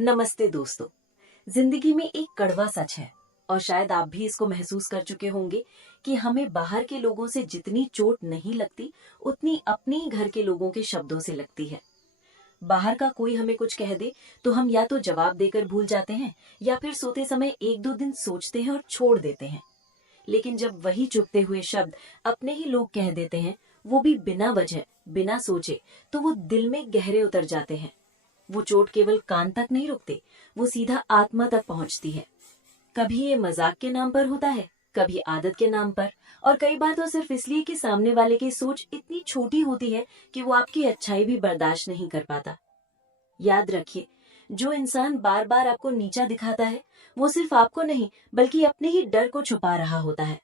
नमस्ते दोस्तों। जिंदगी में एक कड़वा सच है और शायद आप भी इसको महसूस कर चुके होंगे कि हमें बाहर के लोगों से जितनी चोट नहीं लगती उतनी अपने ही घर के लोगों के शब्दों से लगती है। बाहर का कोई हमें कुछ कह दे तो हम या तो जवाब देकर भूल जाते हैं या फिर सोते समय एक दो दिन सोचते हैं और छोड़ देते हैं। लेकिन जब वही चुभते हुए शब्द अपने ही लोग कह देते हैं, वो भी बिना वजह बिना सोचे, तो वो दिल में गहरे उतर जाते हैं। वो चोट केवल कान तक नहीं रुकते, वो सीधा आत्मा तक पहुंचती है। कभी ये मजाक के नाम पर होता है, कभी आदत के नाम पर, और कई बार तो सिर्फ इसलिए कि सामने वाले की सोच इतनी छोटी होती है कि वो आपकी अच्छाई भी बर्दाश्त नहीं कर पाता। याद रखिए, जो इंसान बार बार आपको नीचा दिखाता है, वो सिर्फ आपको नहीं बल्कि अपने ही डर को छुपा रहा होता है।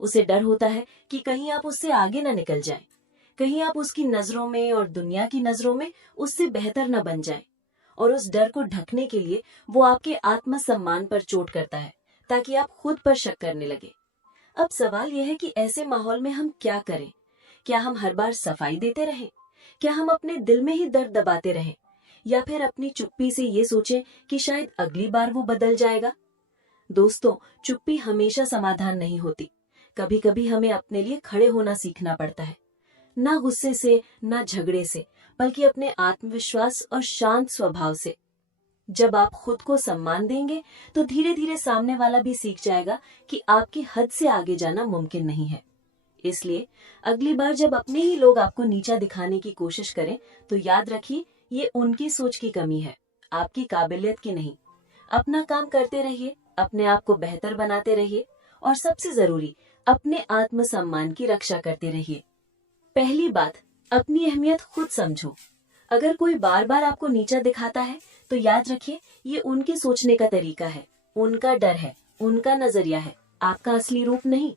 उसे डर होता है कि कहीं आप उससे आगे न निकल जाएं, कहीं आप उसकी नजरों में और दुनिया की नजरों में उससे बेहतर न बन जाएं। और उस डर को ढकने के लिए वो आपके आत्मसम्मान पर चोट करता है ताकि आप खुद पर शक करने लगे। अब सवाल यह है कि ऐसे माहौल में हम क्या करें? क्या हम हर बार सफाई देते रहें? क्या हम अपने दिल में ही दर्द दबाते रहें? या फिर अपनी चुप्पी से ये सोचें कि शायद अगली बार वो बदल जाएगा? दोस्तों, चुप्पी हमेशा समाधान नहीं होती। कभी कभी हमें अपने लिए खड़े होना सीखना पड़ता है, ना गुस्से से, ना झगड़े से, बल्कि अपने आत्मविश्वास और शांत स्वभाव से। जब आप खुद को सम्मान देंगे तो धीरे धीरे सामने वाला भी सीख जाएगा कि आपकी हद से आगे जाना मुमकिन नहीं है। इसलिए अगली बार जब अपने ही लोग आपको नीचा दिखाने की कोशिश करें तो याद रखिए, ये उनकी सोच की कमी है, आपकी काबिलियत की नहीं। अपना काम करते रहिए, अपने आप को बेहतर बनाते रहिए और सबसे जरूरी, अपने आत्मसम्मान की रक्षा करते रहिए। पहली बात, अपनी अहमियत खुद समझो। अगर कोई बार बार आपको नीचा दिखाता है तो याद रखिए, ये उनके सोचने का तरीका है, उनका डर है, उनका नजरिया है, आपका असली रूप नहीं।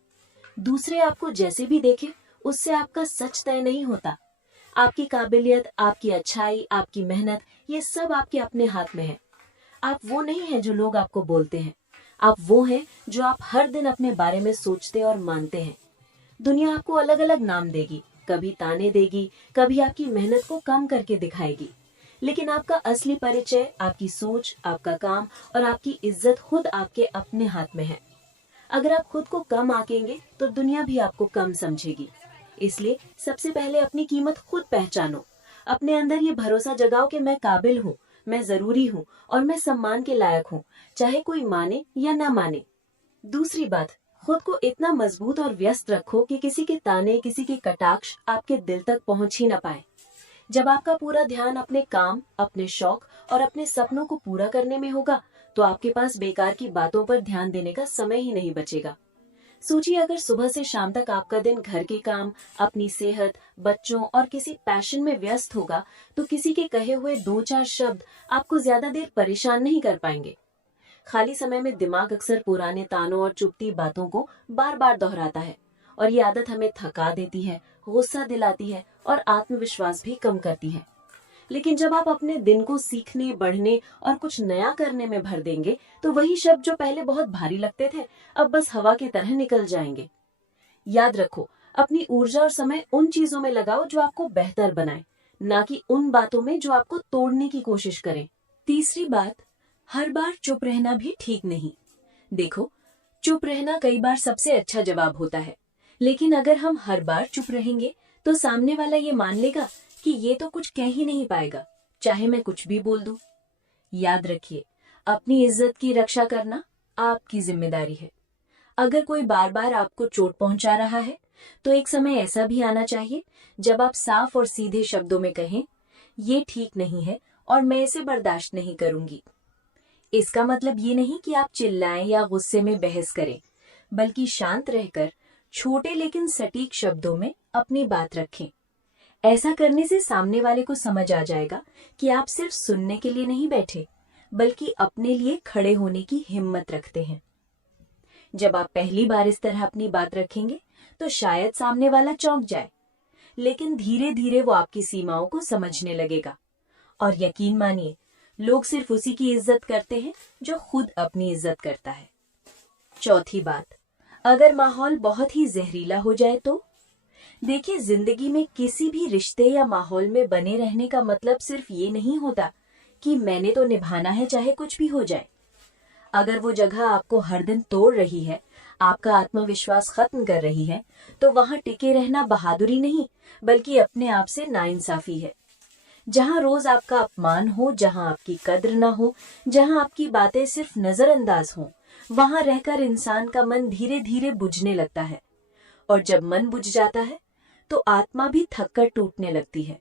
दूसरे आपको जैसे भी देखे उससे आपका सच तय नहीं होता। आपकी काबिलियत, आपकी अच्छाई, आपकी मेहनत, ये सब आपके अपने हाथ में है। आप वो नहीं है जो लोग आपको बोलते हैं, आप वो हैं जो आप हर दिन अपने बारे में सोचते और मानते हैं। दुनिया आपको अलग अलग नाम देगी, कभी ताने देगी, कभी आपकी मेहनत को कम करके दिखाएगी, लेकिन आपका असली परिचय, आपकी सोच, आपका काम और आपकी इज्जत खुद आपके अपने हाथ में है। अगर आप खुद को कम आंकेंगे तो दुनिया भी आपको कम समझेगी। इसलिए सबसे पहले अपनी कीमत खुद पहचानो। अपने अंदर ये भरोसा जगाओ कि मैं काबिल हूँ, मैं जरूरी हूँ और मैं सम्मान के लायक हूँ, चाहे कोई माने या ना माने। दूसरी बात, खुद को इतना मजबूत और व्यस्त रखो कि किसी के ताने, किसी के कटाक्ष आपके दिल तक पहुंच ही न पाए। जब आपका पूरा ध्यान अपने काम, अपने शौक और अपने सपनों को पूरा करने में होगा तो आपके पास बेकार की बातों पर ध्यान देने का समय ही नहीं बचेगा। सोचिए, अगर सुबह से शाम तक आपका दिन घर के काम, अपनी सेहत, बच्चों और किसी पैशन में व्यस्त होगा तो किसी के कहे हुए दो चार शब्द आपको ज्यादा देर परेशान नहीं कर पाएंगे। खाली समय में दिमाग अक्सर पुराने तानों और चुभती बातों को बार बार दोहराता है और ये आदत हमें थका देती है, गुस्सा दिलाती है और आत्मविश्वास भी कम करती है। लेकिन जब आप अपने दिन को सीखने, बढ़ने और कुछ नया करने में भर देंगे तो वही शब्द जो पहले बहुत भारी लगते थे अब बस हवा की तरह निकल जाएंगे। याद रखो, अपनी ऊर्जा और समय उन चीजों में लगाओ जो आपको बेहतर बनाए, ना कि उन बातों में जो आपको तोड़ने की कोशिश करें। तीसरी बात, हर बार चुप रहना भी ठीक नहीं। देखो, चुप रहना कई बार सबसे अच्छा जवाब होता है, लेकिन अगर हम हर बार चुप रहेंगे तो सामने वाला ये मान लेगा कि ये तो कुछ कह ही नहीं पाएगा, चाहे मैं कुछ भी बोल दूं। याद रखिए, अपनी इज्जत की रक्षा करना आपकी जिम्मेदारी है। अगर कोई बार बार आपको चोट पहुंचा रहा है तो एक समय ऐसा भी आना चाहिए जब आप साफ और सीधे शब्दों में कहें, ये ठीक नहीं है और मैं इसे बर्दाश्त नहीं करूंगी। इसका मतलब ये नहीं कि आप चिल्लाएं या गुस्से में बहस करें, बल्कि शांत रहकर छोटे लेकिन सटीक शब्दों में अपनी बात रखें। ऐसा करने से सामने वाले को समझ आ जाएगा कि आप सिर्फ सुनने के लिए नहीं बैठे, बल्कि अपने लिए खड़े होने की हिम्मत रखते हैं। जब आप पहली बार इस तरह अपनी बात रखेंगे तो शायद सामने वाला चौंक जाए, लेकिन धीरे धीरे वो आपकी सीमाओं को समझने लगेगा। और यकीन मानिए, लोग सिर्फ उसी की इज्जत करते हैं जो खुद अपनी इज्जत करता है। चौथी बात, अगर माहौल बहुत ही जहरीला हो जाए तो देखिए, जिंदगी में किसी भी रिश्ते या माहौल में बने रहने का मतलब सिर्फ ये नहीं होता कि मैंने तो निभाना है चाहे कुछ भी हो जाए। अगर वो जगह आपको हर दिन तोड़ रही है, आपका आत्मविश्वास खत्म कर रही है, तो वहां टिके रहना बहादुरी नहीं बल्कि अपने आप से नाइंसाफी है। जहां रोज आपका अपमान हो, जहां आपकी कद्र न हो, जहां आपकी बातें सिर्फ नजरअंदाज हो, वहां रहकर इंसान का मन धीरे धीरे बुझने लगता है। और जब मन बुझ जाता है तो आत्मा भी थककर टूटने लगती है।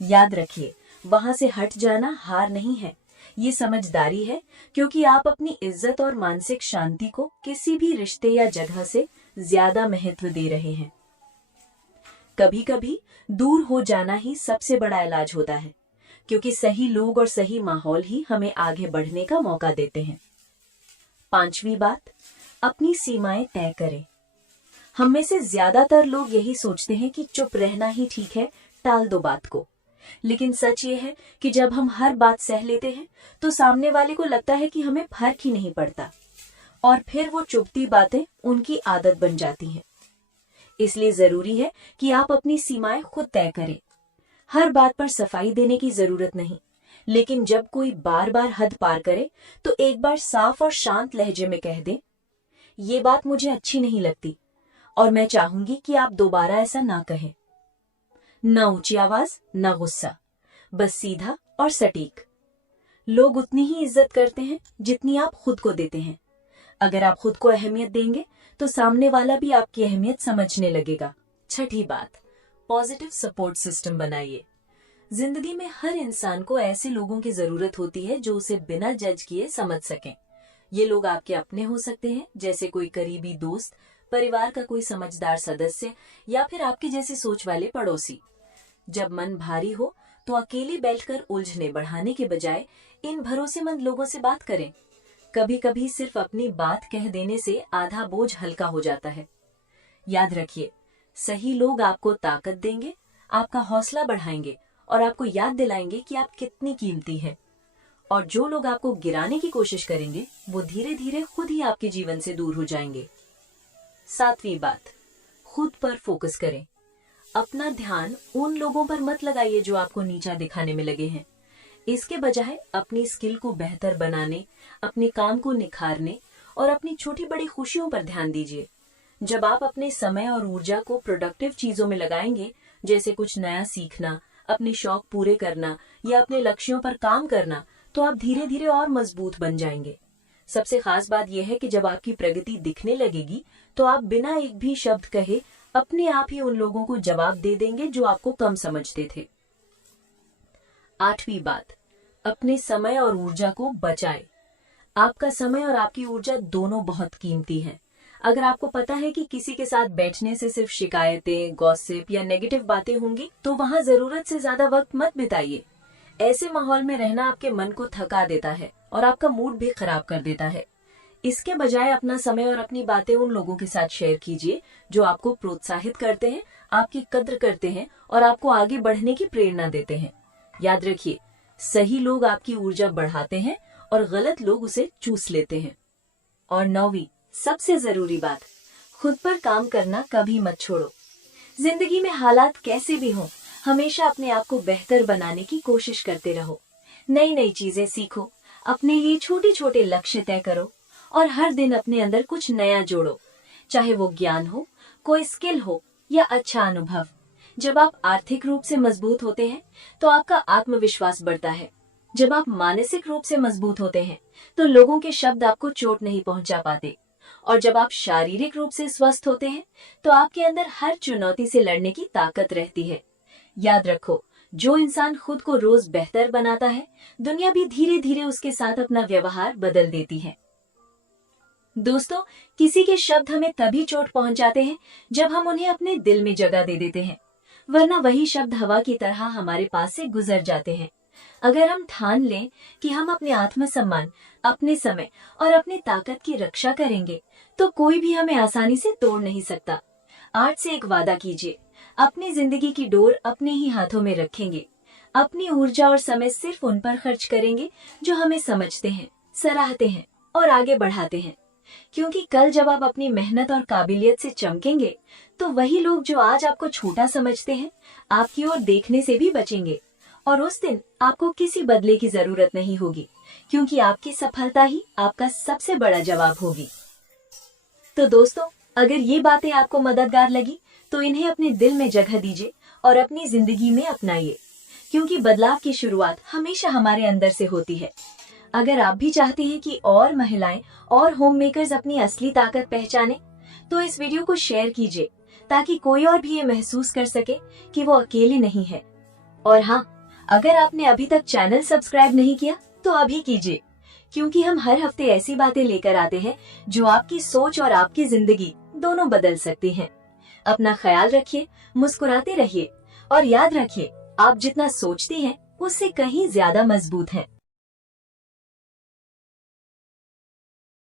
याद रखिए, वहां से हट जाना हार नहीं है, ये समझदारी है, क्योंकि आप अपनी इज्जत और मानसिक शांति को किसी भी रिश्ते या जगह से ज्यादा महत्व दे रहे हैं। कभी कभी दूर हो जाना ही सबसे बड़ा इलाज होता है, क्योंकि सही लोग और सही माहौल ही हमें आगे बढ़ने का मौका देते हैं। 5वीं बात, अपनी सीमाएं तय करें। हम में से ज्यादातर लोग यही सोचते हैं कि चुप रहना ही ठीक है, टाल दो बात को। लेकिन सच ये है कि जब हम हर बात सह लेते हैं तो सामने वाले को लगता है कि हमें फर्क ही नहीं पड़ता, और फिर वो चुभती बातें उनकी आदत बन जाती हैं। इसलिए जरूरी है कि आप अपनी सीमाएं खुद तय करें। हर बात पर सफाई देने की जरूरत नहीं, लेकिन जब कोई बार बार हद पार करे तो एक बार साफ और शांत लहजे में कह दे, ये बात मुझे अच्छी नहीं लगती और मैं चाहूंगी कि आप दोबारा ऐसा ना कहें। न ऊंची आवाज, न गुस्सा, बस सीधा और सटीक। लोग उतनी ही इज्जत करते हैं जितनी आप खुद को देते हैं। अगर आप खुद को अहमियत देंगे तो सामने वाला भी आपकी अहमियत समझने लगेगा। 6ठी बात, पॉजिटिव सपोर्ट सिस्टम बनाइए। जिंदगी में हर इंसान को ऐसे लोगों की जरूरत होती है जो उसे बिना जज किए समझ सकें। ये लोग आपके अपने हो सकते हैं, जैसे कोई करीबी दोस्त, परिवार का कोई समझदार सदस्य, या फिर आपकी जैसी सोच वाले पड़ोसी। जब मन भारी हो तो अकेले बैठकर उलझने बढ़ाने के बजाय इन भरोसेमंद लोगों से बात करें। कभी कभी सिर्फ अपनी बात कह देने से आधा बोझ हल्का हो जाता है। याद रखिए, सही लोग आपको ताकत देंगे, आपका हौसला बढ़ाएंगे और आपको याद दिलाएंगे कि आप कितनी कीमती हैं। और जो लोग आपको गिराने की कोशिश करेंगे वो धीरे धीरे खुद ही आपके जीवन से दूर हो जाएंगे। 7वीं बात, खुद पर फोकस करें। अपना ध्यान उन लोगों पर मत लगाइए जो आपको नीचा दिखाने में लगे हैं। इसके बजाय अपनी स्किल को बेहतर बनाने, अपने काम को निखारने और अपनी छोटी बड़ी खुशियों पर ध्यान दीजिए। जब आप अपने समय और ऊर्जा को प्रोडक्टिव चीजों में लगाएंगे, जैसे कुछ नया सीखना, अपने शौक पूरे करना या अपने लक्ष्यों पर काम करना, तो आप धीरे धीरे और मजबूत बन जाएंगे। सबसे खास बात यह है कि जब आपकी प्रगति दिखने लगेगी तो आप बिना एक भी शब्द कहे अपने आप ही उन लोगों को जवाब दे देंगे जो आपको कम समझते थे। 8वीं बात, अपने समय और ऊर्जा को बचाएं। आपका समय और आपकी ऊर्जा दोनों बहुत कीमती हैं। अगर आपको पता है कि किसी के साथ बैठने से सिर्फ शिकायतें, गॉसिप या नेगेटिव बातें होंगी, तो वहां जरूरत से ज्यादा वक्त मत बिताइए। ऐसे माहौल में रहना आपके मन को थका देता है और आपका मूड भी खराब कर देता है। इसके बजाय अपना समय और अपनी बातें उन लोगों के साथ शेयर कीजिए जो आपको प्रोत्साहित करते हैं, आपकी कद्र करते हैं और आपको आगे बढ़ने की प्रेरणा देते हैं। याद रखिए, सही लोग आपकी ऊर्जा बढ़ाते हैं और गलत लोग उसे चूस लेते हैं। और 9वीं सबसे जरूरी बात, खुद पर काम करना कभी मत छोड़ो। जिंदगी में हालात कैसे भी हों, हमेशा अपने आप को बेहतर बनाने की कोशिश करते रहो। नई नई चीजें सीखो, अपने लिए छोटे छोटे लक्ष्य तय करो और हर दिन अपने अंदर कुछ नया जोड़ो, चाहे वो ज्ञान हो, कोई स्किल हो या अच्छा अनुभव। जब आप आर्थिक रूप से मजबूत होते हैं तो आपका आत्मविश्वास बढ़ता है। जब आप मानसिक रूप से मजबूत होते हैं तो लोगों के शब्द आपको चोट नहीं पहुंचा पाते। और जब आप शारीरिक रूप से स्वस्थ होते हैं तो आपके अंदर हर चुनौती से लड़ने की ताकत रहती है। याद रखो, जो इंसान खुद को रोज बेहतर बनाता है, दुनिया भी धीरे धीरे उसके साथ अपना व्यवहार बदल देती है। दोस्तों, किसी के शब्द हमें तभी चोट पहुंचाते हैं जब हम उन्हें अपने दिल में जगह दे देते हैं, वरना वही शब्द हवा की तरह हमारे पास से गुजर जाते हैं। अगर हम ठान लें कि हम अपने आत्मसम्मान, अपने समय और अपनी ताकत की रक्षा करेंगे, तो कोई भी हमें आसानी से तोड़ नहीं सकता। आज से एक वादा कीजिए, अपनी जिंदगी की डोर अपने ही हाथों में रखेंगे। अपनी ऊर्जा और समय सिर्फ उन पर खर्च करेंगे जो हमें समझते हैं, सराहते हैं और आगे बढ़ाते हैं। क्योंकि कल जब आप अपनी मेहनत और काबिलियत से चमकेंगे, तो वही लोग जो आज आपको छोटा समझते हैं, आपकी ओर देखने से भी बचेंगे और उस दिन आपको किसी बदले की जरूरत नहीं होगी, क्योंकि आपकी सफलता ही आपका सबसे बड़ा जवाब होगी। तो दोस्तों, अगर ये बातें आपको मददगार लगी तो इन्हें अपने दिल में जगह दीजिए और अपनी जिंदगी में अपनाइए, क्योंकि बदलाव की शुरुआत हमेशा हमारे अंदर से होती है। अगर आप भी चाहते हैं कि और महिलाएं और होम मेकर्स अपनी असली ताकत पहचाने, तो इस वीडियो को शेयर कीजिए, ताकि कोई और भी ये महसूस कर सके कि वो अकेले नहीं है। और हाँ, अगर आपने अभी तक चैनल सब्सक्राइब नहीं किया तो अभी कीजिए, क्योंकि हम हर हफ्ते ऐसी बातें लेकर आते हैं जो आपकी सोच और आपकी जिंदगी दोनों बदल सकती हैं। अपना ख्याल रखिए, मुस्कुराते रहिए और याद रखिए, आप जितना सोचते हैं उससे कहीं ज्यादा मजबूत हैं।